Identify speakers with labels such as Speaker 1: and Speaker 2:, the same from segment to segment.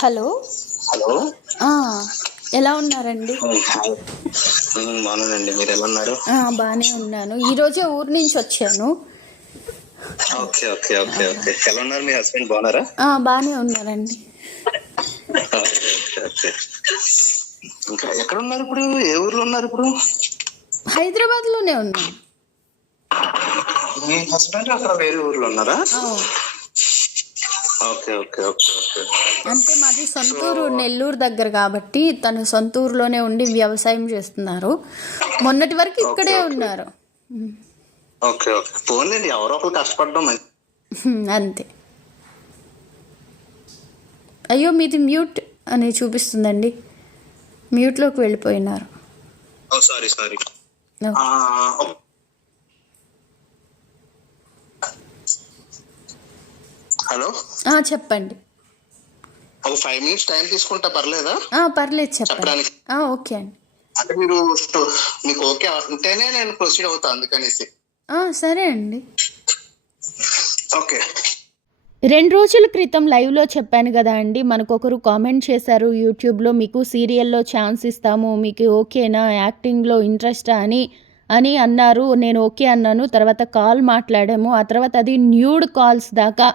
Speaker 1: Hello.
Speaker 2: Hello.
Speaker 1: ఎలా ఉన్నారండి?
Speaker 2: బాగున్నానండి. మీరు ఎలా ఉన్నారు?
Speaker 1: బాగానే ఉన్నాను. ఈరోజే ఊరు నుంచి వచ్చాను.
Speaker 2: Okay okay okay okay. ఎలా ఉన్నారు మీ హస్బెండ్? బాగున్నారా?
Speaker 1: బాగానే ఉన్నారండి.
Speaker 2: ఇంకా ఎక్కడ ఉన్నారు ఇప్పుడు? ఏ ఊర్లో ఉన్నారు ఇప్పుడు?
Speaker 1: హైదరాబాద్లోనే ఉన్నాను
Speaker 2: మీ హస్బెండ్ అక్కడ వేరే ఊర్లో ఉన్నారా?
Speaker 1: అంటే మాది సొంతూరు నెల్లూరు దగ్గర కాబట్టి తను సొంత ఊరులోనే ఉండి వ్యవసాయం చేస్తున్నారు. మొన్నటి వరకు ఇక్కడే. ఉన్నారు.
Speaker 2: Okay okay. పోన్లేండి ఎవరో ఒకరు కష్టపడడం
Speaker 1: అంతే. అయ్యో మీది మ్యూట్ అని చూపిస్తుందండి. మ్యూట్లోకి వెళ్ళిపోయినారు.
Speaker 2: Sorry sorry. హలో?
Speaker 1: ఆ, చెప్పండి.
Speaker 2: ఒక ఫైవ్ మినిట్స్ టైం తీసుకుంటా పర్లేదా?
Speaker 1: ఆ, పర్లేదు చెప్పండి.
Speaker 2: చెప్పడానికి.
Speaker 1: ఆ, ఓకే అండి.
Speaker 2: అంటే మీరు మీకు ఓకే ఉంటేనే నేను ప్రొసీడ్ అవుతా అందుకనేసి.
Speaker 1: ఆ, సరే అండి.
Speaker 2: ఓకే.
Speaker 1: రెండు రోజుల క్రితం లైవ్లో చెప్పాను కదా అండి మనకు ఒకరు కామెంట్ చేశారు యూట్యూబ్లో మీకు సీరియల్లో ఛాన్స్ ఇస్తాము మీకు ఓకేనా యాక్టింగ్లో ఇంట్రెస్టా అని అని అన్నారు. నేను ఓకే అన్నాను తర్వాత కాల్ మాట్లాడాము. ఆ తర్వాత అది న్యూడ్ కాల్స్ దాకా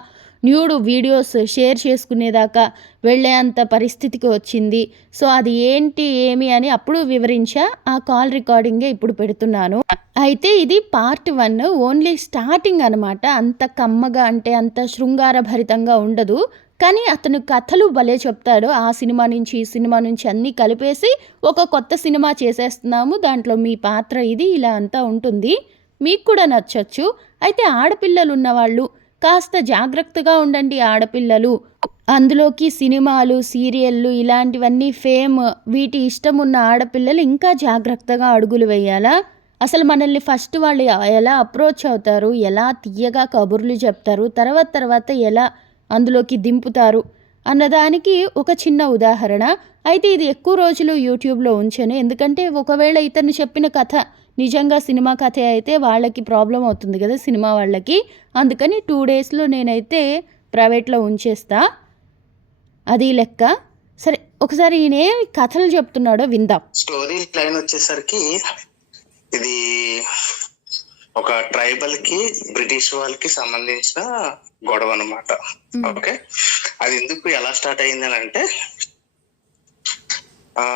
Speaker 1: న్యూడ్ వీడియోస్ షేర్ చేసుకునేదాకా వెళ్ళేంత పరిస్థితికి వచ్చింది. సో అది ఏంటి ఏమి అని అప్పుడు వివరించా. ఆ కాల్ రికార్డింగే ఇప్పుడు పెడుతున్నాను. అయితే ఇది పార్ట్ వన్ ఓన్లీ స్టార్టింగ్ అనమాట అంత కమ్మగా అంటే అంత శృంగార భరితంగా ఉండదు. కానీ అతను కథలు భలే చెప్తాడు. ఆ సినిమా నుంచి ఈ సినిమా నుంచి అన్నీ కలిపేసి ఒక కొత్త సినిమా చేసేస్తున్నాము. దాంట్లో మీ పాత్ర ఇది ఇలా అంతా ఉంటుంది. మీకు కూడా నచ్చచ్చు. అయితే ఆడపిల్లలు ఉన్నవాళ్ళు కాస్త జాగ్రత్తగా ఉండండి ఆడపిల్లలు. అందులోకి సినిమాలు సీరియళ్ళు ఇలాంటివన్నీ ఫేమ్ వీటి ఇష్టం ఉన్న ఆడపిల్లలు ఇంకా జాగ్రత్తగా అడుగులు వేయాలా? అసలు మనల్ని ఫస్ట్ వాళ్ళు ఎలా అప్రోచ్ అవుతారు? ఎలా తీయగా కబుర్లు చెప్తారు? తర్వాత తర్వాత ఎలా అందులోకి దింపుతారు? అన్నదానికి ఒక చిన్న ఉదాహరణ. అయితే ఇది ఎక్కువ రోజులు యూట్యూబ్లో ఉంచాను. ఎందుకంటే ఒకవేళ ఇతను చెప్పిన కథ నిజంగా సినిమా కథ అయితే వాళ్ళకి ప్రాబ్లం అవుతుంది కదా సినిమా వాళ్ళకి. అందుకని టూ డేస్లో నేనైతే ప్రైవేట్లో ఉంచేస్తా. అది లెక్క. సరే ఒకసారి ఈయన ఏమి కథలు చెప్తున్నాడో విందాం.
Speaker 2: స్టోరీ లైన్ వచ్చేసరికి ఇది ఒక ట్రైబల్కి బ్రిటిష్ వాళ్ళకి సంబంధించిన గొడవ అన్నమాట. ఓకే? అది ఎందుకు ఎలా స్టార్ట్ అయింది అని అంటే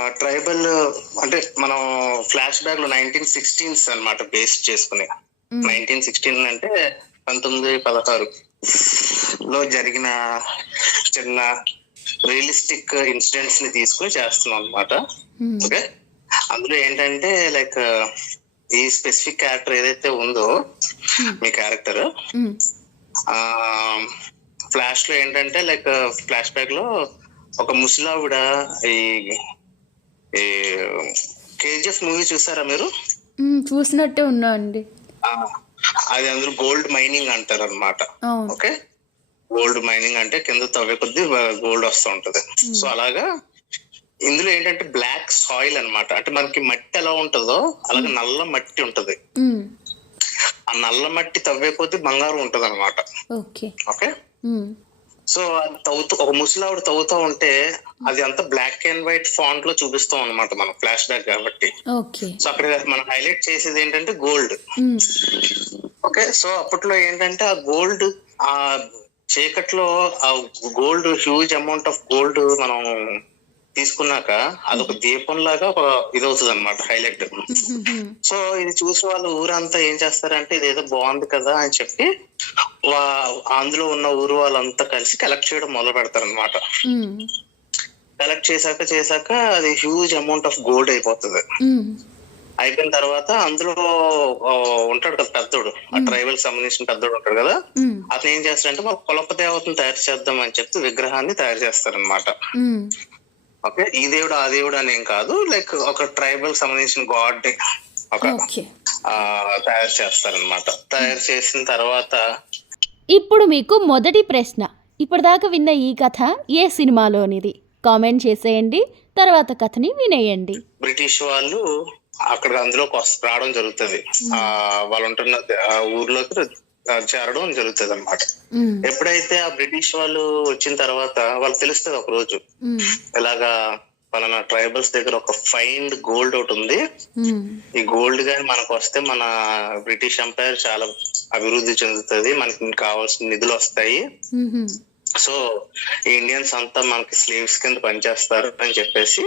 Speaker 2: ట్రైబల్ అంటే మనం ఫ్లాష్ బ్యాక్లో నైన్టీన్ సిక్స్టీన్స్ అనమాట బేస్ చేసుకుని. నైన్టీన్ సిక్స్టీన్ అంటే పంతొమ్మిది పదహారు. లో జరిగిన చిన్న రియలిస్టిక్ ఇన్సిడెంట్స్ని తీసుకుని చేస్తున్నాం అనమాట. ఓకే? అందులో ఏంటంటే లైక్ ఈ స్పెసిఫిక్ క్యారెక్టర్ ఏదైతే ఉందో మీ క్యారెక్టర్ ఫ్లాష్లో ఏంటంటే లైక్ ఫ్లాష్ బ్యాక్లో ఒక ముసలావిడ ఈ కేజీఎఫ్ మూవీ చూసారా మీరు.
Speaker 1: చూసినట్టే ఉన్నా అండి.
Speaker 2: అది అందరూ గోల్డ్ మైనింగ్ అంటారు అనమాట ఓకే? గోల్డ్ మైనింగ్ అంటే కింద తవ్వే కొద్దీ గోల్డ్ వస్తూ ఉంటది. సో అలాగా ఇందులో ఏంటంటే బ్లాక్ సాయిల్ అన్నమాట. అంటే మనకి మట్టి ఎలా ఉంటుందో అలాగే నల్ల మట్టి ఉంటది. ఆ నల్ల మట్టి తవ్వే కొద్దీ బంగారం ఉంటది అనమాట
Speaker 1: ఓకే.
Speaker 2: సో అది తవ్వుతూ ఒక ముసలావిడ తవ్వుతూ ఉంటే అది అంతా బ్లాక్ అండ్ వైట్ ఫాంట్లో చూపిస్తాం అనమాట మనం ఫ్లాష్ బ్యాక్ కాబట్టి. సో అక్కడ మనం హైలైట్ చేసేది ఏంటంటే గోల్డ్. ఓకే సో అప్పట్లో ఏంటంటే ఆ గోల్డ్ ఆ చీకట్లో ఆ gold huge amount of gold మనం తీసుకున్నాక అదొక దీపం లాగా ఒక ఇదవుతుంది అనమాట హైలైట్. సో ఇది చూసి వాళ్ళు ఊరంతా ఏం చేస్తారంటే ఇది ఏదో బాగుంది కదా అని చెప్పి వా- అందులో ఉన్న ఊరు వాళ్ళంతా కలిసి కలెక్ట్ చేయడం మొదలు పెడతారు అనమాట. కలెక్ట్ చేశాక చేశాక అది హ్యూజ్ అమౌంట్ ఆఫ్ గోల్డ్ అయిపోతుంది. అయిపోయిన తర్వాత అందులో ఉంటాడు కదా పెద్దోడు ఆ ట్రైబల్ సంబంధించిన పెద్దోడు ఉంటాడు కదా. అతను ఏం చేస్తాడంటే మాకు కులప దేవతను తయారు చేద్దాం అని చెప్పి విగ్రహాన్ని తయారు చేస్తారనమాట. ఓకే? ఈ దేవుడు ఆ దేవుడు అని ఏం కాదు. లైక్ ఒక ట్రైబల్ సంబంధించిన గాడ్ ఒక తయారు చేస్తారనమాట తయారు చేసిన తర్వాత
Speaker 1: ఇప్పుడు మీకు మొదటి ప్రశ్న. ఇప్పటిదాకా విన్న ఈ కథ ఏ సినిమాలోనిది కామెంట్ చేసేయండి. తర్వాత కథని వినేయండి.
Speaker 2: బ్రిటిష్ వాళ్ళు అక్కడ అందులోకి రావడం జరుగుతుంది. ఆ వాళ్ళు ఉంటున్న ఊర్లోకి చేరడం జరుగుతుంది అనమాట ఎప్పుడైతే ఆ బ్రిటిష్ వాళ్ళు వచ్చిన తర్వాత వాళ్ళకి తెలుస్తుంది ఒక రోజు. ఇలాగా మన ట్రైబల్స్ దగ్గర ఒక ఫైండ్ గోల్డ్ ఒకటి ఉంది. ఈ గోల్డ్ గాని మనకు వస్తే మన బ్రిటిష్ ఎంపైర్ చాలా అభివృద్ధి చెందుతుంది. మనకి కావాల్సిన నిధులు వస్తాయి. సో ఇండియన్స్ అంతా మనకి స్లీవ్స్ కింద పనిచేస్తారు అని చెప్పేసి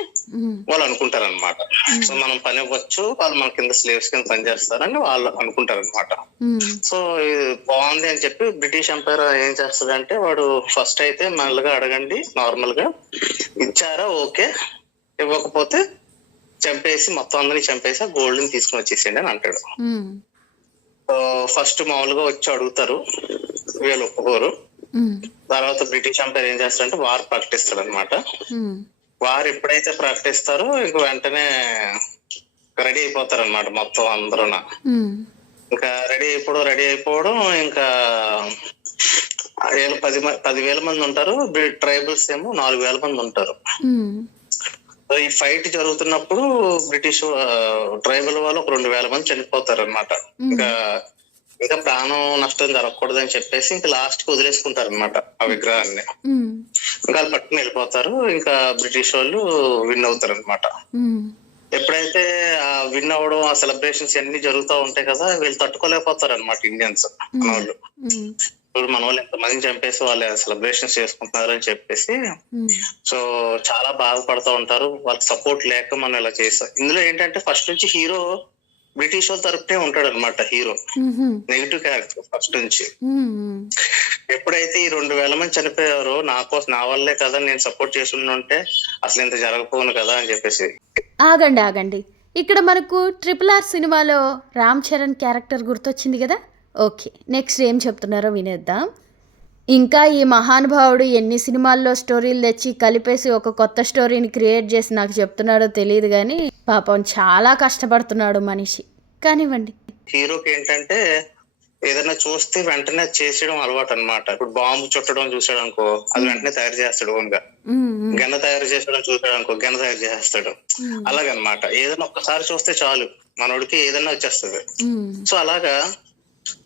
Speaker 2: వాళ్ళు అనుకుంటారు అనమాట సో మనం పని ఇవ్వచ్చు వాళ్ళు మన కింద స్లీవ్స్ కింద పనిచేస్తారని వాళ్ళు అనుకుంటారు అనమాట సో ఇది బాగుంది అని చెప్పి బ్రిటిష్ ఎంపైర్ ఏం చేస్తాడంటే వాడు ఫస్ట్ అయితే మెల్లగా అడగండి నార్మల్గా ఇచ్చారా ఓకే. ఇవ్వకపోతే చంపేసి మొత్తం అందరినీ చంపేసి ఆ గోల్డ్ని తీసుకుని వచ్చేసేయండి అని అంటాడు. ఫస్ట్ మామూలుగా వచ్చి అడుగుతారు వీళ్ళు ఒప్పుకోరు. తర్వాత బ్రిటిష్ ఎంపైర్ ఏం చేస్తాడంటే వార్ ప్రకటిస్తాడు అనమాట వారు ఎప్పుడైతే ప్రకటిస్తారో ఇంక వెంటనే రెడీ అయిపోతారు అనమాట మొత్తం అందరూ ఇంకా రెడీ అయిపోవడం రెడీ అయిపోవడం ఇంకా ఏళ్ళు పది పదివేల మంది ఉంటారు ట్రైబల్స్ ఏమో నాలుగు వేల మంది ఉంటారు. ఈ ఫైట్ జరుగుతున్నప్పుడు బ్రిటిష్ ట్రైబల్ వాళ్ళు ఒక రెండు వేల మంది చనిపోతారు అనమాట ఇంకా ఇంకా ప్రాణం నష్టం జరగకూడదని చెప్పేసి ఇంకా లాస్ట్కి వదిలేసుకుంటారు అనమాట ఆ విగ్రహాన్ని. ఇంకా వాళ్ళు పట్టుకుని వెళ్ళిపోతారు. ఇంకా బ్రిటిష్ వాళ్ళు విన్ అవుతారు అనమాట ఎప్పుడైతే ఆ విన్ అవ్వడం ఆ సెలబ్రేషన్స్ అన్ని జరుగుతూ ఉంటాయి కదా వీళ్ళు తట్టుకోలేకపోతారు అనమాట ఇండియన్స్ మన వాళ్ళు ఇప్పుడు మన వాళ్ళు ఎంతమంది చంపేసి వాళ్ళు సెలబ్రేషన్స్ చేసుకుంటున్నారు అని చెప్పేసి. సో చాలా బాధపడుతూ ఉంటారు. వాళ్ళకి సపోర్ట్ లేక మనం ఇలా చేస్తాం. ఇందులో ఏంటంటే ఫస్ట్ నుంచి హీరో బ్రిటిష్ వాళ్ళ తరపునే ఉంటాడు అనమాట హీరో నెగిటివ్ క్యారెక్టర్ ఫస్ట్ నుంచి. ఎప్పుడైతే ఈ రెండు వేల మంది చనిపోయారో నా కోసం నా వల్లే కదా నేను సపోర్ట్ చేసి ఉంటే అసలు ఇంత జరగకపోను కదా అని చెప్పేసి.
Speaker 1: ఆగండి ఆగండి. ఇక్కడ మనకు ట్రిపుల్ ఆర్ సినిమాలో రామ్ చరణ్ క్యారెక్టర్ గుర్తొచ్చింది కదా? ఓకే నెక్స్ట్ ఏం చెప్తున్నారో వినేద్దాం. ఇంకా ఈ మహానుభావుడు ఎన్ని సినిమాల్లో స్టోరీలు తెచ్చి కలిపేసి ఒక కొత్త స్టోరీని క్రియేట్ చేసి నాకు చెప్తున్నాడో తెలియదు కానీ పాపం చాలా కష్టపడుతున్నాడు మనిషి. కానివ్వండి.
Speaker 2: హీరోకి ఏంటంటే ఏదైనా చూస్తే వెంటనే చేసేయడం అలవాటు అన్నమాట ఇప్పుడు బాంబు చుట్టడం చూసాడు అనుకో అది వెంటనే తయారు చేస్తాడు ఓన్గా. గన్న తయారు చేసడం చూసాడు అనుకో గన్న తయారు చేస్తాడు. అలాగనమాట ఏదైనా ఒక్కసారి చూస్తే చాలు మనోడికి ఏదైనా వచ్చేస్తుంది. సో అలాగా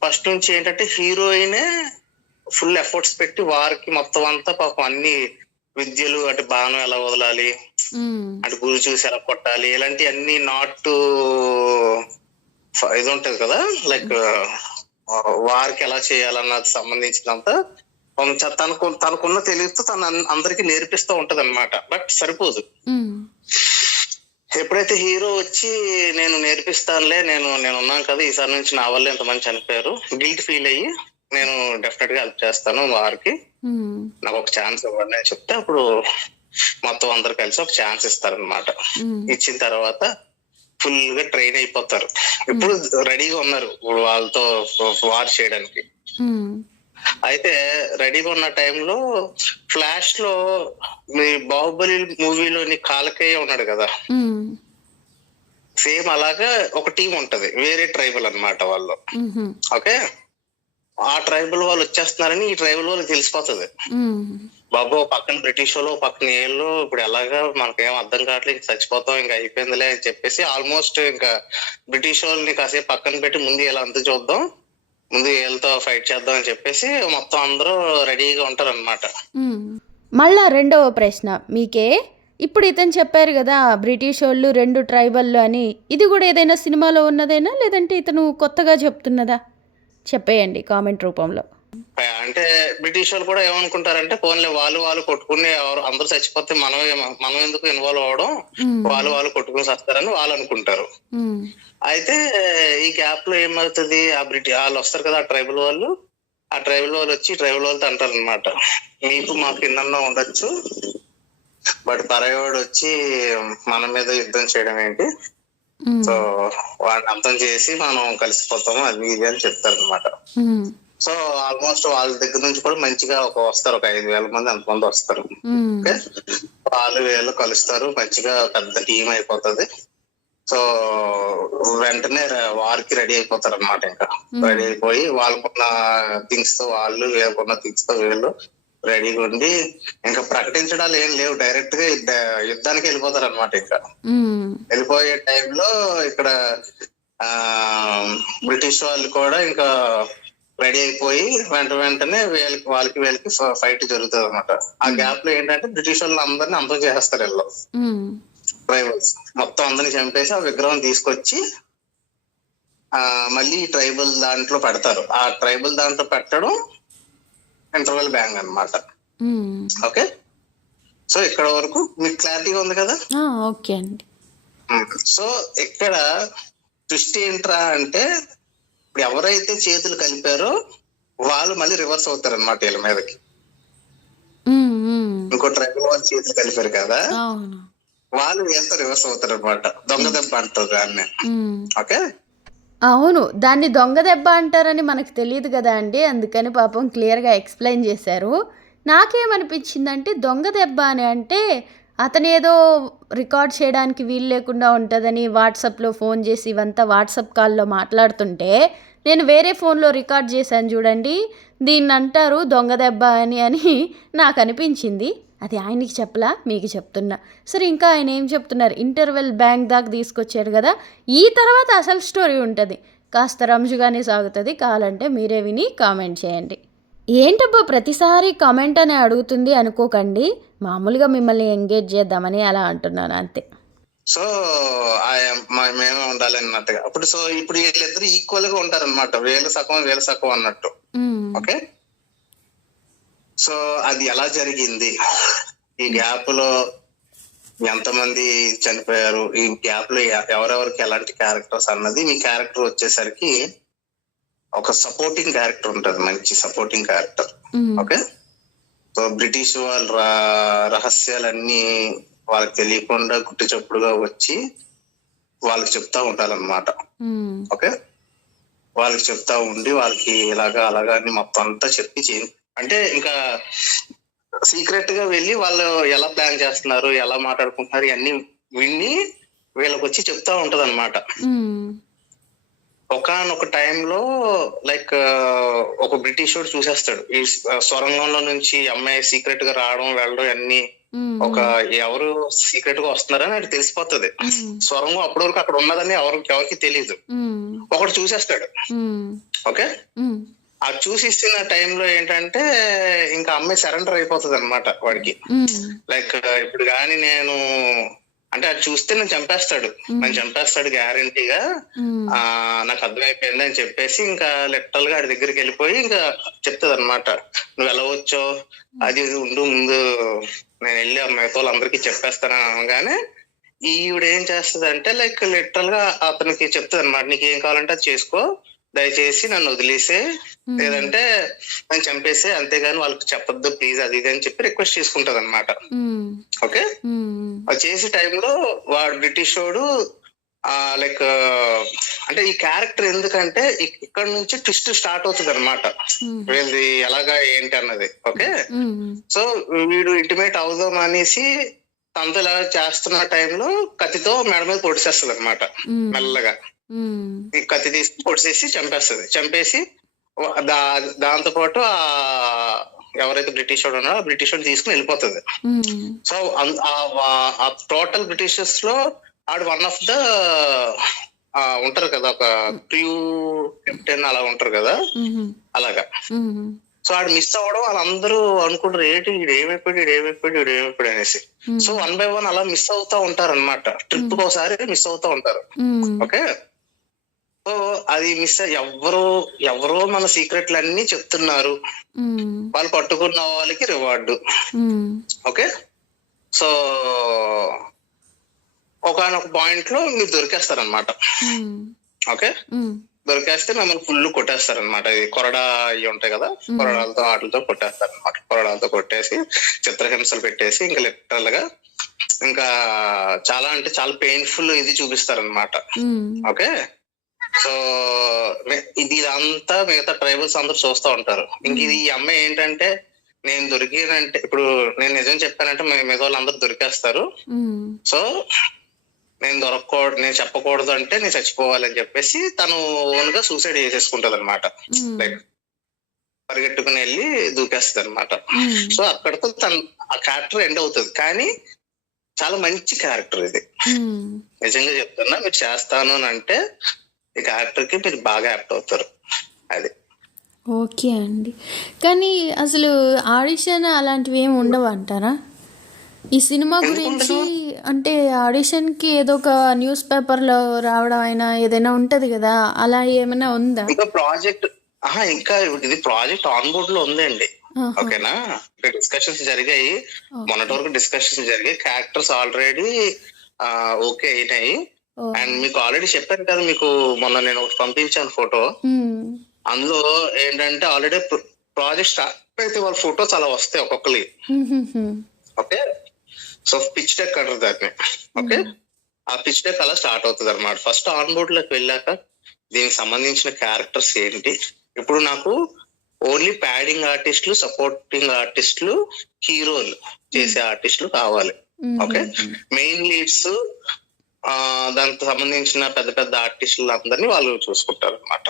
Speaker 2: ఫస్ట్ నుంచి ఏంటంటే హీరోయినే ఫుల్ ఎఫర్ట్స్ పెట్టి వారికి మొత్తం అంతా పాపం అన్ని విద్యలు అంటే బాణం ఎలా వదలాలి? అంటే గురి చూసి ఎలా కొట్టాలి? ఇలాంటి అన్ని నాట్ ఇది ఉంటది కదా? లైక్ వారికి ఎలా చేయాలన్నది సంబంధించినంత కొంచెం తనకు తనకున్న తెలివితో తన అందరికి నేర్పిస్తూ ఉంటది అనమాట బట్ సరిపోదు ఎప్పుడైతే హీరో వచ్చి నేను నేర్పిస్తానులే నేను నేను ఉన్నాను కదా ఈసారి నుంచి నా వల్ల ఎంతమంది చనిపోయారు. గిల్ట్ ఫీల్ అయ్యి నేను డెఫినెట్గా హెల్ప్ చేస్తాను వారికి.
Speaker 1: ఉమ్,
Speaker 2: నాకు ఒక ఛాన్స్ ఇవ్వండి అని చెప్తే అప్పుడు మొత్తం అందరు కలిసి ఒక ఛాన్స్ ఇస్తారనమాట
Speaker 1: ఉమ్,
Speaker 2: ఇచ్చిన తర్వాత ఫుల్గా ట్రైన్ అయిపోతారు. ఇప్పుడు రెడీగా ఉన్నారు ఇప్పుడు వాళ్ళతో వార్ చేయడానికి. అయితే రెడీగా ఉన్న టైంలో ఫ్లాష్లో మీ బాహుబలి మూవీలోని కాలకేయ ఉన్నాడు కదా. సేమ్ అలాగా ఒక టీం ఉంటది. వేరే ట్రైబల్ అన్నమాట వాళ్ళు. ఓకే ఆ ట్రైబల్ వాళ్ళు వచ్చేస్తున్నారని ఈ ట్రైబల్ వాళ్ళకి తెలిసిపోతుంది. బాబు పక్కన బ్రిటిష్ వాళ్ళు పక్కన ఏళ్ళు ఇప్పుడు ఎలాగా మనకేం అర్థం కావట్లేదు చచ్చిపోతాం ఇంకా అయిపోయిందిలే అని చెప్పేసి ఆల్మోస్ట్ ఇంకా బ్రిటిష్ వాళ్ళని కాసేపు పక్కన పెట్టి ముందు ఇలా అంత చూద్దాం ముందు వీళ్ళతో ఫైట్ చేద్దాం అని చెప్పేసి మొత్తం అందరూ రెడీగా ఉంటారు అనమాట.
Speaker 1: మళ్ళా రెండవ ప్రశ్న మీకే? ఇప్పుడు ఇతను చెప్పారు కదా బ్రిటిష్ వాళ్ళు రెండు ట్రైబల్లు అని. ఇది కూడా ఏదైనా సినిమాలో ఉన్నదేనా లేదంటే ఇతను కొత్తగా చెప్తున్నదా? చెప్పేయండి కామెంట్ రూపంలో.
Speaker 2: అంటే బ్రిటిష్ వాళ్ళు కూడా ఏమనుకుంటారంటే ఫోన్లే వాళ్ళు వాళ్ళు కొట్టుకుని అందరూ చచ్చిపోతే మనం మనం ఎందుకు ఇన్వాల్వ్ అవ్వడం?
Speaker 1: మ్మ్.
Speaker 2: వాళ్ళు వాళ్ళు కొట్టుకుని వస్తారని వాళ్ళు అనుకుంటారు. అయితే ఈ గ్యాప్లో ఏమవుతుంది? ఆ బ్రిటి వాళ్ళు వస్తారు కదా ఆ ట్రైబల్ వాళ్ళు. ఆ ట్రైబల్ వాళ్ళు వచ్చి ట్రైబల్ వాళ్ళతో అంటారు అనమాట మీకు మాకు ఎన్నన్నా ఉండొచ్చు. బట్ పరయోడు వచ్చి మన మీద యుద్ధం చేయడం ఏంటి. సో వాడిని అర్థం చేసి మనం కలిసిపోతాము అది ఇది అని చెప్తారు అనమాట. సో ఆల్మోస్ట్ వాళ్ళ దగ్గర నుంచి కూడా మంచిగా ఒక వస్తారు ఒక ఐదు వేల మంది అంతమంది వస్తారు. ఓకే? వాళ్ళు వీళ్ళు కలుస్తారు మంచిగా పెద్ద టీం అయిపోతది. సో వెంటనే వారికి రెడీ అయిపోతారు అనమాట ఇంకా రెడీ అయిపోయి వాళ్ళకున్న థింగ్స్తో వాళ్ళు వీళ్ళకున్న థింగ్స్తో వీళ్ళు రెడీగా ఉండి ఇంకా ప్రకటించడాలు ఏం లేవు. డైరెక్ట్గా యుద్ధ- యుద్ధానికి వెళ్ళిపోతారు అనమాట ఇంకా. వెళ్ళిపోయే టైంలో ఇక్కడ ఆ బ్రిటిష్ వాళ్ళు కూడా ఇంకా రెడీ అయిపోయి వెంట వెంటనే వీళ్ళకి వాళ్ళకి వీళ్ళకి ఫైట్ జరుగుతుంది అనమాట ఆ గ్యాప్లో ఏంటంటే బ్రిటిష్ వాళ్ళు అందరిని అంతం చేస్తారు వీళ్ళు. ట్రైబల్స్ మొత్తం అందరిని చంపేసి ఆ విగ్రహం తీసుకొచ్చి ఆ మళ్ళీ ట్రైబల్ దాంట్లో పెడతారు. ఆ ట్రైబల్ దాంట్లో పెట్టడం ఇంటర్వెల్ బ్యాంగ్ అన్నమాట.
Speaker 1: ఉమ్.
Speaker 2: ఓకే? సో ఇక్కడ వరకు మీకు క్లారిటీగా ఉంది కదా?
Speaker 1: ఓకే అండి.
Speaker 2: సో ఇక్కడ ట్విస్ట్ ఏంట్రా అంటే ఇప్పుడు ఎవరైతే చేతులు కలిపారో వాళ్ళు మళ్ళీ రివర్స్ అవుతారు అనమాట వీళ్ళ మీదకి. ఇంకో ట్రైబల్ వాళ్ళు చేతులు కలిపారు కదా వాళ్ళు వీళ్ళతో రివర్స్ అవుతారు అనమాట దొంగ దెబ్బ అంటారు దాన్ని. ఓకే?
Speaker 1: అవును దాన్ని దొంగ దెబ్బ అంటారని మనకు తెలియదు కదా అండి. అందుకని పాపం క్లియర్గా ఎక్స్ప్లెయిన్ చేశారు. నాకేమనిపించిందంటే దొంగ దెబ్బ అని అంటే అతను ఏదో రికార్డ్ చేయడానికి వీలు లేకుండా ఉంటుందని వాట్సాప్లో ఫోన్ చేసి ఇవంతా వాట్సాప్ కాల్లో మాట్లాడుతుంటే నేను వేరే ఫోన్లో రికార్డ్ చేశాను చూడండి దీన్ని అంటారు దొంగ దెబ్బ అని అని నాకు అనిపించింది అది ఆయనకి చెప్పలా మీకు చెప్తున్నా. సరే ఇంకా ఆయన ఏం చెప్తున్నారు? ఇంటర్వెల్ బ్యాంక్ దాకా తీసుకొచ్చారు కదా ఈ తర్వాత అసలు స్టోరీ ఉంటుంది. కాస్త రంజుగానే సాగుతుంది కావాలంటే మీరే విని కామెంట్ చేయండి. ఏంటబ్బా ప్రతిసారి కామెంట్ అని అడుగుతుంది అనుకోకండి మామూలుగా మిమ్మల్ని ఎంగేజ్ చేద్దామని అలా అంటున్నాను అంతే.
Speaker 2: సో మేమే ఉండాలి అన్నట్టుగా అప్పుడు సో ఇప్పుడు వీళ్ళిద్దరు ఈక్వల్గా ఉంటారు అనమాట వేలు సగం వేలు సగం అన్నట్టు. ఓకే? సో అది ఎలా జరిగింది? ఈ గ్యాప్లో ఎంతమంది చనిపోయారు? ఈ గ్యాప్లో ఎవరెవరికి ఎలాంటి క్యారెక్టర్స్ అన్నది మీ క్యారెక్టర్ వచ్చేసరికి ఒక సపోర్టింగ్ క్యారెక్టర్ ఉంటది మంచి supporting character. Okay? So British వాళ్ళ రహస్యాలన్నీ వాళ్ళకి తెలియకుండా గుట్టు చప్పుడుగా వచ్చి వాళ్ళకి చెప్తా ఉండాలన్నమాట. ఓకే? వాళ్ళకి చెప్తా ఉండి వాళ్ళకి ఇలాగా అలాగా అని మొత్తం అంతా చెప్పి అంటే ఇంకా సీక్రెట్గా వెళ్ళి వాళ్ళు ఎలా ప్లాన్ చేస్తున్నారు ఎలా మాట్లాడుకుంటున్నారు ఇవన్నీ విని వీళ్ళకి వచ్చి చెప్తా ఉంటది అనమాట. ఒకనొక టైంలో లైక్ ఒక బ్రిటిష్ వాడు చూసేస్తాడు ఈ సొరంగంలో నుంచి అమ్మాయి సీక్రెట్గా రావడం వెళ్ళడం అన్ని. ఒక ఎవరు సీక్రెట్గా వస్తున్నారని అది తెలిసిపోతుంది. సొరంగం అప్పటి వరకు అక్కడ ఉన్నదని ఎవరికి ఎవరికి తెలియదు. ఒకడు చూసేస్తాడు. ఓకే ఆ చూసిస్తున్న టైంలో ఏంటంటే ఇంకా అమ్మాయి సరెండర్ అయిపోతుంది అనమాట వాడికి. లైక్ ఇప్పుడు కానీ నేను అంటే అది చూస్తే నేను చంపేస్తాడు. నన్ను చంపేస్తాడు గ్యారంటీగా. ఆ నాకు అర్థమైపోయింది అని చెప్పేసి ఇంకా లెట్టల్గా ఆడి దగ్గరికి వెళ్ళిపోయి ఇంకా చెప్తుంది అనమాట నువ్వు ఎలా వచ్చావు? అది ఇది ఉండు ముందు. నేను వెళ్ళి మిగతా వాళ్ళందరికీ చెప్పేస్తాను అనగానే ఈవిడ ఏం చేస్తుంది అంటే లైక్ లిటరల్గా అతనికి చెప్తుంది అనమాట నీకు ఏం కావాలంటే అది చేసుకో. దయచేసి నన్ను వదిలేసే లేదంటే నేను చంపేసే అంతేగాని వాళ్ళకి చెప్పొద్దు ప్లీజ్ అది ఇది అని చెప్పి రిక్వెస్ట్ చేసుకుంటది అనమాట. ఓకే. అది చేసే టైంలో వాడు బ్రిటిష్ వాడు లైక్ అంటే ఈ క్యారెక్టర్ ఎందుకంటే ఇక్- ఇక్కడ నుంచి ట్విస్ట్ స్టార్ట్ అవుతుంది అనమాట. వీళ్ళది ఎలాగా ఏంటి అన్నది ఓకే. సో వీడు ఇంటిమేట్ అవుదాం అనేసి తనతో ఇలా చేస్తున్న టైంలో కత్తితో మెడ మీద పొడిచేస్తుంది అనమాట. మెల్లగా కత్తి తీసి పొడిచేసి చంపేస్తుంది చంపేసి దా దాంతో పాటు ఆ ఎవరైతే బ్రిటిష్ వాడు ఉన్నారో ఆ బ్రిటిష్ వాడు తీసుకుని వెళ్ళిపోతుంది. సో ఆ- టోటల్ బ్రిటిషర్స్లో ఆడు వన్ ఆఫ్ ద ఉంటారు కదా ఒక క్రూ కెప్టెన్ అలా ఉంటారు కదా. అలాగా. సో ఆడు మిస్ అవ్వడం వాళ్ళందరూ అనుకుంటారు ఏంటి వీడు ఏమైపోయాడు వీడు ఏమైపోయాడు వీడు ఏమైపోయాడు అనేసి. సో వన్ బై వన్ అలా మిస్ అవుతా ఉంటారు అనమాట ట్రిప్ ఒకసారి మిస్ అవుతా ఉంటారు. ఓకే సో అది మిస్ ఎవరో ఎవరో మన సీక్రెట్లు అన్ని చెప్తున్నారు. వాళ్ళు పట్టుకున్న వాళ్ళకి రివార్డు. ఓకే? సో ఒకనొక పాయింట్లో మీరు దొరికేస్తారనమాట. ఓకే. దొరికేస్తే మిమ్మల్ని ఫుల్ కొట్టేస్తారనమాట ఇది కొరడా ఇవి ఉంటాయి కదా? కొరడాలతో వాటితో కొట్టేస్తారనమాట కొరడాలతో కొట్టేసి చిత్రహింసలు పెట్టేసి ఇంకా లిటరల్గా ఇంకా చాలా అంటే చాలా పెయిన్ఫుల్ ఇది చూపిస్తారనమాట. ఓకే? సో ఇది ఇదంతా మిగతా ట్రైబల్స్ అందరూ చూస్తూ ఉంటారు ఇంక ఇది ఈ అమ్మాయి ఏంటంటే నేను దొరికినంటే ఇప్పుడు నేను నిజం చెప్పానంటే మిగతా వాళ్ళందరూ దొరికేస్తారు. సో నేను దొరకకూడదు నేను చెప్పకూడదు అంటే నేను చచ్చిపోవాలని చెప్పేసి తను ఓన్గా సూసైడ్ చేసేసుకుంటది అనమాట. లైక్ పరిగెట్టుకుని వెళ్ళి దూకేస్తుంది అనమాట. సో అక్కడతో తన ఆ క్యారెక్టర్ ఎండ్ అవుతుంది కానీ చాలా మంచి క్యారెక్టర్ ఇది. నిజంగా చెప్తున్నా మీరు చేస్తాను అని అంటే ఈ క్యారెక్టర్కి మీరు బాగా యాప్ట్ అవుతారు. అది.
Speaker 1: ఓకే అండి. కానీ అసలు ఆడిషన్ అలాంటివి ఏమి ఉండవు అంటారా? ఈ సినిమా గురించి అంటే ఆడిషన్కి ఏదో ఒక న్యూస్ పేపర్లో రావడం అయినా ఏదైనా ఉంటుంది కదా అలా ఏమైనా ఉందా?
Speaker 2: ఇంకా ప్రాజెక్ట్ ఆహా ఇంకా ఇది ప్రాజెక్ట్ ఆన్ బోర్డ్లో ఉందండి. ఓకేనా? డిస్కషన్స్ జరిగాయి. మొన్నటి వరకు డిస్కషన్స్ జరిగాయి. క్యారెక్టర్స్ ఆల్రెడీ ఓకే అయినాయి. అండ్ మీకు ఆల్రెడీ చెప్పాను కదా మీకు మొన్న నేను ఒకటి పంపించాను ఫోటో. అందులో ఏంటంటే ఆల్రెడీ ప్రాజెక్ట్ స్టార్ట్ అయితే వాళ్ళ ఫోటోస్ అలా వస్తాయి ఒక్కొక్కరి. ఓకే? సో పిచ్ డెక్ అంటారు దాన్ని. ఓకే? ఆ పిచ్ డెక్ అలా స్టార్ట్ అవుతుంది అనమాట ఫస్ట్ ఆన్ బోర్డ్లోకి వెళ్ళాక దీనికి సంబంధించిన క్యారెక్టర్స్ ఏంటి? ఇప్పుడు నాకు ఓన్లీ ప్యాడింగ్ ఆర్టిస్టులు సపోర్టింగ్ ఆర్టిస్టులు హీరోలు చేసే ఆర్టిస్టులు కావాలి. ఓకే? మెయిన్ లీడ్స్ దానికి సంబంధించిన పెద్ద పెద్ద ఆర్టిస్టులు అందరినీ వాళ్ళు చూసుకుంటారు అనమాట.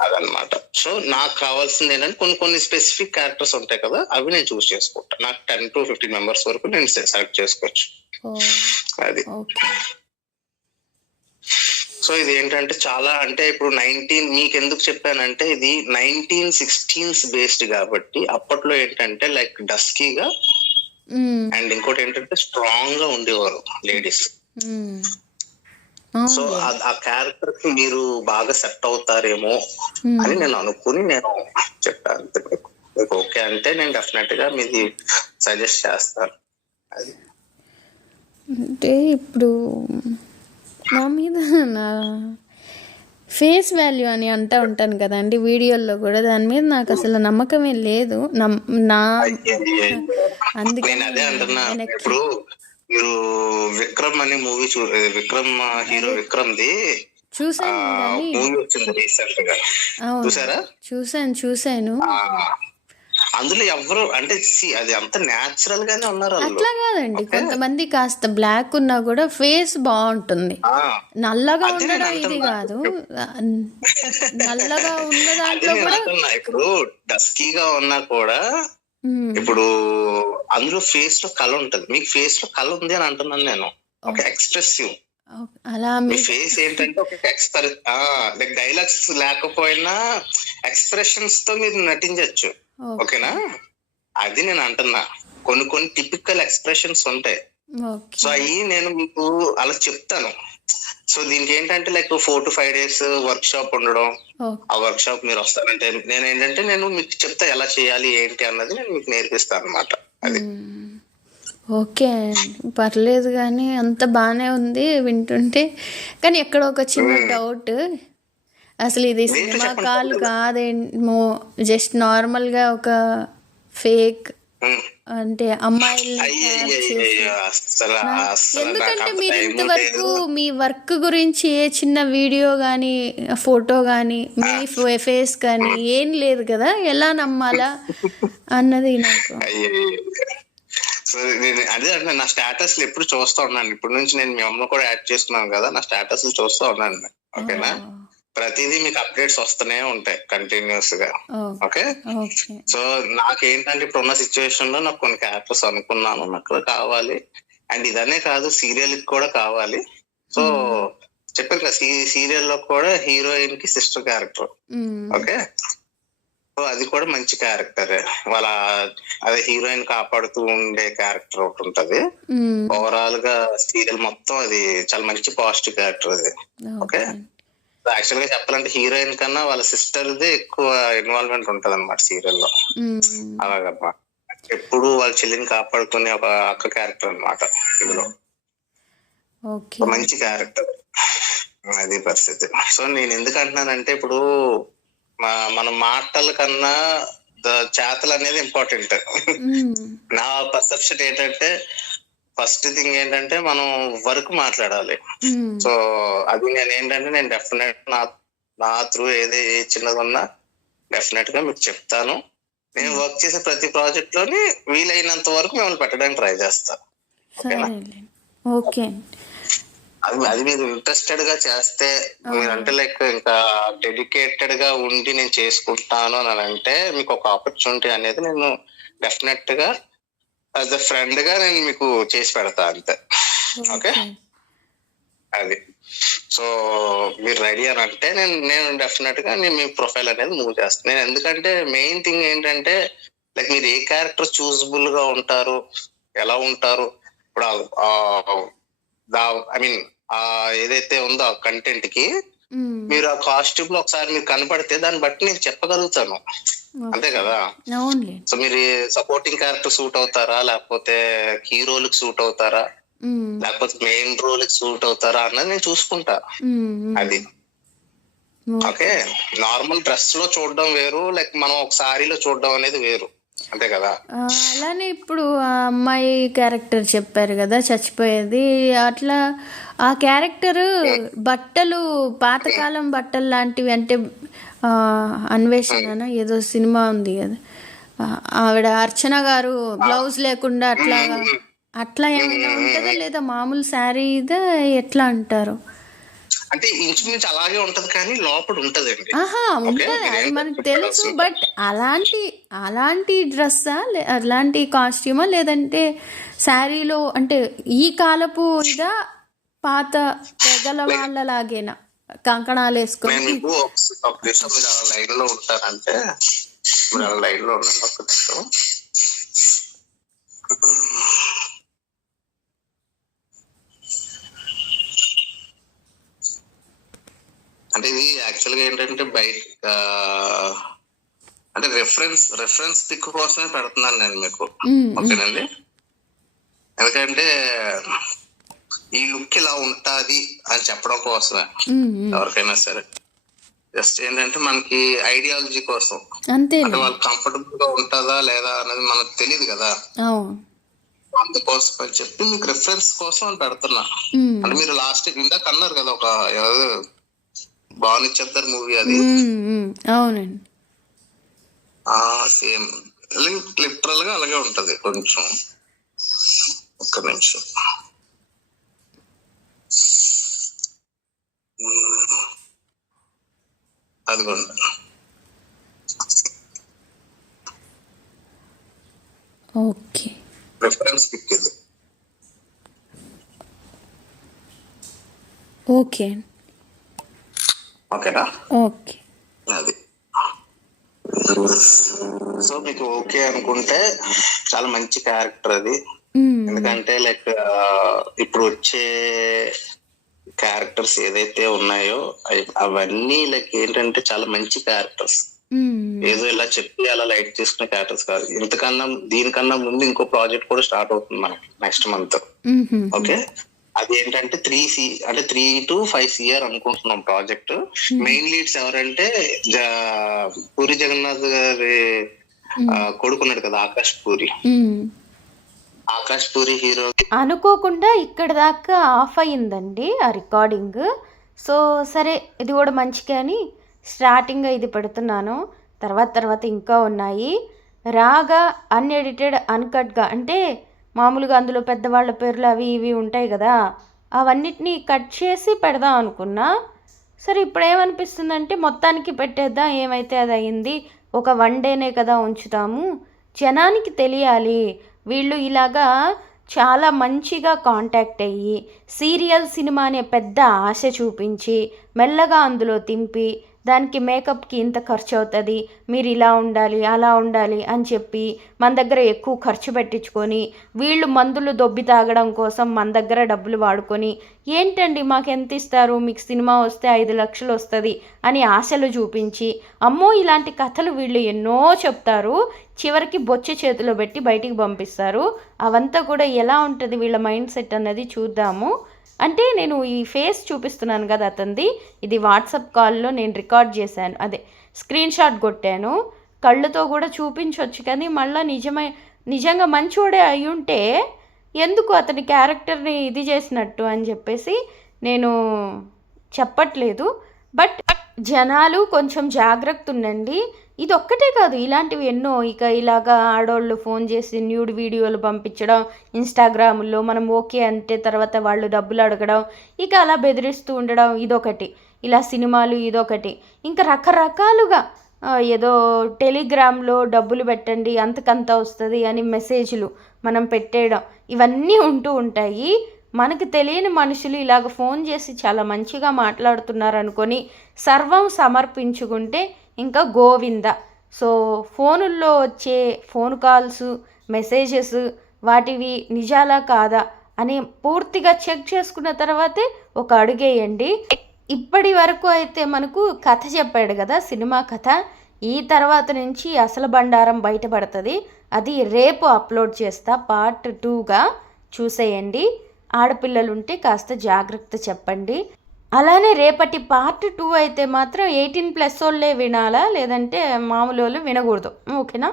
Speaker 2: అదనమాట సో నాకు కావాల్సింది ఏంటంటే కొన్ని కొన్ని స్పెసిఫిక్ క్యారెక్టర్స్ ఉంటాయి కదా అవి నేను చూస్ చేసుకుంటా. నాకు టెన్ టు ఫిఫ్టీన్ మెంబర్స్ వరకు నేను సెలెక్ట్ చేసుకోవచ్చు. అది. సో ఇది ఏంటంటే చాలా అంటే ఇప్పుడు నైన్టీన్ మీకు ఎందుకు చెప్పానంటే ఇది నైన్టీన్ సిక్స్టీన్స్ బేస్డ్ కాబట్టి అప్పట్లో ఏంటంటే లైక్ డస్కీగా. అండ్ ఇంకోటి ఏంటంటే స్ట్రాంగ్గా ఉండేవారు లేడీస్. సో
Speaker 1: అవునులే.
Speaker 2: ఆ- క్యారెక్టర్కి మీరు బాగా సెట్ అవుతారేమో
Speaker 1: మ్మ్.
Speaker 2: అని నేను అనుకుని నేను చెప్పాను మీకు ఓకే అంటే నేను డెఫినెట్గా మీది సజెస్ట్ చేస్తాను అది
Speaker 1: అంటే ఇప్పుడు నా మీద నా ఫేస్ వాల్యూ అని అంటూ ఉంటాను కదండి వీడియోల్లో కూడా. దాని మీద నాకు అసలు నమ్మకమే లేదు. నా అందుకే
Speaker 2: ఇప్పుడు మీరు విక్రమ్ అనే మూవీ చూ విక్రమ్ హీరో విక్రమ్ ది
Speaker 1: చూసాను చూసాను చూసాను
Speaker 2: అందులో ఎవరు అంటే అది అంత న్యాచురల్ గానే ఉన్నారు
Speaker 1: అట్లా కాదండి. కొంతమంది కాస్త బ్లాక్ ఉన్నా కూడా ఫేస్ బాగుంటుంది. నల్లగా ఉండడం ఇది. కాదు. నల్లగా ఉన్న దాంట్లో కూడా
Speaker 2: ఇప్పుడు డస్కీగా ఉన్నా కూడా. ఇప్పుడు అందులో ఫేస్లో కళ ఉంటది. మీకు ఫేస్లో కళ ఉంది అని అంటున్నాను నేను. ఒక ఎక్స్ప్రెసివ్.
Speaker 1: అలా
Speaker 2: మీ ఫేస్ ఏంటంటే ఒక ఎక్స్ప్రెస్ లైక్ డైలాగ్స్ లేకపోయినా ఎక్స్ప్రెషన్స్తో మీరు నటించవచ్చు. ఓకేనా? అది నేను అంటున్నా. కొన్ని కొన్ని టిపికల్ ఎక్స్ప్రెషన్స్ ఉంటాయి. సో అవి నేను మీకు అలా చెప్తాను. సో దీనికి ఏంటంటే like four to five days workshop ఉండడం. ఆ వర్క్ షాప్ మీరు వస్తారంటే నేను ఏంటంటే నేను మీకు చెప్తా ఎలా చేయాలి ఏంటి అన్నది నేను మీకు నేర్పిస్తాను అనమాట అది.
Speaker 1: ఓకే. పర్లేదు కానీ అంత బాగానే ఉంది వింటుంటే. కానీ ఎక్కడ ఒక చిన్న డౌట్ అసలు ఇది సినిమా కాల్ కాదేమో జస్ట్ నార్మల్గా ఒక ఫేక్. అంటే
Speaker 2: నాకు
Speaker 1: ఎందుకంటే మీరు ఇంతవరకు. మీ వర్క్ గురించి ఏ చిన్న వీడియో కానీ ఫోటో కానీ మీ ఫేస్ కానీ ఏం లేదు కదా? ఎలా నమ్మాలా అన్నది నాకు.
Speaker 2: నేను అదే అంటే నా స్టేటస్ ఎప్పుడు చూస్తా ఉన్నాను. ఇప్పటి నుంచి నేను మీ అమ్మ కూడా యాడ్ చేసుకున్నాను కదా నా స్టేటస్ చూస్తూ ఉన్నాను. ఓకేనా? ప్రతిదీ మీకు అప్డేట్స్ వస్తూనే ఉంటాయి కంటిన్యూస్గా
Speaker 1: ఓకే?
Speaker 2: సో నాకేంటంటే ఇప్పుడు ఉన్న సిచ్యువేషన్లో నాకు కొన్ని క్యారెక్టర్స్ అనుకున్నాను. నాకు కావాలి. అండ్ ఇదనే కాదు సీరియల్ కూడా కావాలి. సో చెప్పాను కదా సీరియల్లో కూడా హీరోయిన్కి సిస్టర్ క్యారెక్టర్. ఓకే? సో అది కూడా మంచి క్యారెక్టర్. వాళ్ళ అదే హీరోయిన్ కాపాడుతూ ఉండే క్యారెక్టర్ ఒకటి ఉంటది. ఓవరాల్గా సీరియల్ మొత్తం అది చాలా మంచి పాజిటివ్ క్యారెక్టర్ అది.
Speaker 1: ఓకే?
Speaker 2: యాక్చువల్గా చెప్పాలంటే హీరోయిన్ కన్నా వాళ్ళ సిస్టర్ దే ఎక్కువ ఇన్వాల్వ్మెంట్ ఉంటది అనమాట సీరియల్లో
Speaker 1: మ్మ్.
Speaker 2: అలాగమ్మా. ఎప్పుడు వాళ్ళ చెల్లిని కాపాడుకునే ఒక అక్క క్యారెక్టర్ అన్నమాట ఇందులో. మంచి క్యారెక్టర్ అది పరిస్థితి. సో నేను ఎందుకు అంటున్నానంటే ఇప్పుడు మా- మన మాటల కన్నా చేతలు అనేది ఇంపార్టెంట్. నా పర్సెప్షన్ ఏంటంటే ఫస్ట్ థింగ్ ఏంటంటే మనం వర్క్ మాట్లాడాలి.
Speaker 1: మ్మ్.
Speaker 2: సో అది నేను ఏంటంటే నేను డెఫినెట్ నా నా త్రూ ఏదే ఏ చిన్నది ఉన్నా డెఫినెట్గా మీకు చెప్తాను. నేను వర్క్ చేసే ప్రతి ప్రాజెక్ట్లోని వీలైనంత వరకు మిమ్మల్ని పెట్టడానికి ట్రై చేస్తాను
Speaker 1: ఓకే.
Speaker 2: అది అది మీరు ఇంట్రెస్టెడ్గా చేస్తే మీరు అంటే లైక్ ఇంకా డెడికేటెడ్గా ఉండి నేను చేసుకుంటాను అని అంటే మీకు ఒక ఆపర్చునిటీ అనేది నేను డెఫినెట్గా యాజ్ అ ఫ్రెండ్గా నేను మీకు చేసి పెడతా అంతే. ఓకే అది. సో మీరు రెడీ అని అంటే నేను నేను డెఫినెట్గా నేను మీ ప్రొఫైల్ అనేది మూవ్ చేస్తాను. నేను ఎందుకంటే మెయిన్ థింగ్ ఏంటంటే లైక్ మీరు ఏ క్యారెక్టర్ చూసబుల్గా ఉంటారు ఎలా ఉంటారు ఇప్పుడు ఐ మీన్ ఆ ఏదైతే ఉందో ఆ కంటెంట్కి
Speaker 1: మ్మ్.
Speaker 2: మీరు ఆ కాస్ట్యూమ్లో ఒకసారి మీరు కనపడితే దాన్ని బట్టి నేను చెప్పగలుగుతాను. అంతే కదా? సో మీరు సపోర్టింగ్ క్యారెక్టర్ సూట్ అవుతారా? లేకపోతే హీరోలకు సూట్ అవుతారా?
Speaker 1: మ్మ్.
Speaker 2: లేకపోతే మెయిన్ రోల్కి సూట్ అవుతారా? అన్నది నేను చూసుకుంటా.
Speaker 1: మ్మ్. మ్మ్.
Speaker 2: అది. ఓకే. నార్మల్ డ్రెస్లో చూడడం వేరు లైక్ మనం ఒక సారీలో చూడడం అనేది వేరు. అంతే కదా?
Speaker 1: అలానే ఇప్పుడు ఆ అమ్మాయి క్యారెక్టర్ చెప్పారు కదా చచ్చిపోయేది. అట్లా ఆ క్యారెక్టర్ బట్టలు పాతకాలం బట్టలు లాంటివి అంటే అన్వేషణ ఏదో సినిమా ఉంది కదా ఆ, ఆవిడ అర్చన గారు బ్లౌజ్ లేకుండా అట్లా అట్లా ఏమైనా ఉంటుందా లేదా? మామూలు శారీ ఇదా? ఎట్లా అంటారు?
Speaker 2: అంటే ఇంచుమించు అలాగే ఉంటది కానీ లోపల ఉంటదండి.
Speaker 1: ఆహా ఉంటుంది? అది మనకు తెలుసు. బట్ అలాంటి అలాంటి డ్రెస్సా? అలాంటి కాస్ట్యూమా? లేదంటే శారీలో అంటే ఈ కాలపు ఇదా? పాత తెగల వాళ్ళలాగేనా? కంకణాలు వేసుకొని
Speaker 2: నేను మీకు ఒక- ఒక నిమిషం మీరు అలా లైన్లో ఉంటారంటే మీరు అలా లైన్లో ఉండండి ఒక నిమిషం. అంటే ఇది యాక్చువల్గా ఏంటంటే బయట ఆ, అంటే రెఫరెన్స్ రెఫరెన్స్ పిక్ కోసమే పెడుతున్నాను నేను మీకు. ఓకేనండి? ఎందుకంటే ఈ లుక్ ఇలా ఉంటాది అని చెప్పడం కోసమే. ఎవరికైనా సరే. జస్ట్ ఏంటంటే మనకి ఐడియాలజీ కోసం. అంటే వాళ్ళు కంఫర్టబుల్గా ఉంటుందా లేదా అనేది మనకు తెలియదు కదా. అందుకోసం అని చెప్పి మీకు రిఫరెన్స్ కోసం అని పెడుతున్నా అంటే మీరు లాస్ట్ ఇందాక అన్నారు కదా ఒక బాగునిచ్చేద్దరు మూవీ అది.
Speaker 1: అవునండి.
Speaker 2: ఆ సేమ్. లిటరల్గా అలాగే ఉంటది కొంచెం. ఒక్క నిమిషం. అదిగోండి.
Speaker 1: ఓకే.
Speaker 2: రిఫరెన్స్ పిక్ ఇది.
Speaker 1: ఓకే.
Speaker 2: ఓకేనా?
Speaker 1: ఓకే.
Speaker 2: అది. సో మీకు ఓకే అనుకుంటే చాలా మంచి క్యారెక్టర్ అది. ఎందుకంటే లైక్ ఇప్పుడు వచ్చే క్యారెక్టర్స్ ఏదైతే ఉన్నాయో అవి- అవన్నీ లైక్ ఏంటంటే చాలా మంచి క్యారెక్టర్స్
Speaker 1: మ్మ్,
Speaker 2: ఏదో ఇలా చెప్పి అలా లైట్ చేసుకునే క్యారెక్టర్స్ కాదు. ఇంతకన్నా దీనికన్నా ముందు ఇంకో ప్రాజెక్ట్ కూడా స్టార్ట్ అవుతుంది మనకి నెక్స్ట్ మంత్. ఓకే అది ఏంటంటే త్రీ సి అంటే త్రీ టు ఫైవ్ సిఆర్ అనుకుంటున్నాం ప్రాజెక్ట్ మెయిన్ లీడ్స్ ఎవరంటే పూరి జగన్నాథ్ గారి ఆ, కొడుకున్నాడు కదా ఆకాష్ పూరి.
Speaker 1: మ్మ్.
Speaker 2: ఆకాష్ పూరి హీరో.
Speaker 1: అనుకోకుండా ఇక్కడ దాకా ఆఫ్ అయ్యిందండి ఆ రికార్డింగ్. సో సరే ఇది కూడా మంచి కానీ స్టార్టింగ్ ఇది పెడుతున్నాను. తర్వాత తర్వాత ఇంకా ఉన్నాయి. రాగా అన్ఎడిటెడ్ అన్కట్గా అంటే మామూలుగా అందులో పెద్దవాళ్ళ పేర్లు అవి ఇవి ఉంటాయి కదా అవన్నిటినీ కట్ చేసి పెడదాం అనుకున్నా. సరే ఇప్పుడు ఏమనిపిస్తుందంటే మొత్తానికి పెట్టేద్దాం ఏమైతే అది అయింది ఒక వన్ డేనే కదా ఉంచుతాము. జనానికి తెలియాలి వీళ్ళు ఇలాగా చాలా మంచిగా కాంటాక్ట్ అయ్యి సీరియల్ సినిమా అనే పెద్ద ఆశ చూపించి మెల్లగా అందులో తింపి దానికి మేకప్కి ఇంత ఖర్చు అవుతుంది మీరు ఇలా ఉండాలి అలా ఉండాలి అని చెప్పి మన దగ్గర ఎక్కువ ఖర్చు పెట్టించుకొని వీళ్ళు మందులు దొబ్బి తాగడం కోసం మన దగ్గర డబ్బులు వాడుకొని ఏంటండి మాకు ఎంత ఇస్తారు? మీకు సినిమా వస్తే ఐదు లక్షలు వస్తుంది అని ఆశలు చూపించి అమ్మో ఇలాంటి కథలు వీళ్ళు ఎన్నో చెప్తారు చివరికి బొచ్చ చేతిలో పెట్టి బయటికి పంపిస్తారు. అవంతా కూడా ఎలా ఉంటుంది? వీళ్ళ మైండ్ సెట్ అన్నది చూద్దాము. అంటే నేను ఈ ఫేస్ చూపిస్తున్నాను కదా అతనిది ఇది వాట్సాప్ కాల్లో నేను రికార్డ్ చేశాను. అదే స్క్రీన్ షాట్ కొట్టాను. కళ్ళతో కూడా చూపించవచ్చు కానీ మళ్ళీ నిజమై నిజంగా మంచోడే అయి ఉంటే ఎందుకు అతని క్యారెక్టర్ని ఇది చేసినట్టు అని చెప్పేసి నేను చెప్పట్లేదు. బట్ జనాలు కొంచెం జాగ్రత్త ఉండండి ఇది ఒక్కటే కాదు ఇలాంటివి ఎన్నో. ఇక ఇలాగా ఆడవాళ్ళు ఫోన్ చేసి న్యూడ్ వీడియోలు పంపించడం ఇన్స్టాగ్రామ్లో మనం ఓకే అంటే తర్వాత వాళ్ళు డబ్బులు అడగడం ఇక అలా బెదిరిస్తూ ఉండడం ఇదొకటి. ఇలా సినిమాలు ఇదొకటి. ఇంకా రకరకాలుగా ఏదో టెలిగ్రామ్లో డబ్బులు పెట్టండి అంతకంత వస్తుంది అని మెసేజ్లు మనం పెట్టేయడం. ఇవన్నీ ఉంటూ ఉంటాయి. మనకు తెలియని మనుషులు ఇలాగ ఫోన్ చేసి చాలా మంచిగా మాట్లాడుతున్నారు అనుకొని సర్వం సమర్పించుకుంటే ఇంకా గోవింద. సో ఫోనుల్లో వచ్చే ఫోన్ కాల్స్ మెసేజెస్ వాటివి నిజాలా కాదా అని పూర్తిగా చెక్ చేసుకున్న తర్వాతే ఒక అడుగేయండి. ఇప్పటి వరకు అయితే మనకు కథ చెప్పాడు కదా సినిమా కథ. ఈ తర్వాత నుంచి అసలు బండారం బయటపడుతుంది. అది రేపు అప్లోడ్ చేస్తా పార్ట్ టూగా. చూసేయండి. ఆడపిల్లలు ఉంటే కాస్త జాగ్రత్త చెప్పండి. అలానే రేపటి పార్ట్ టూ అయితే మాత్రం ఎయిటీన్ ప్లస్ వాళ్ళే వినాలా లేదంటే మామూలు వాళ్ళు వినకూడదు. ఓకేనా?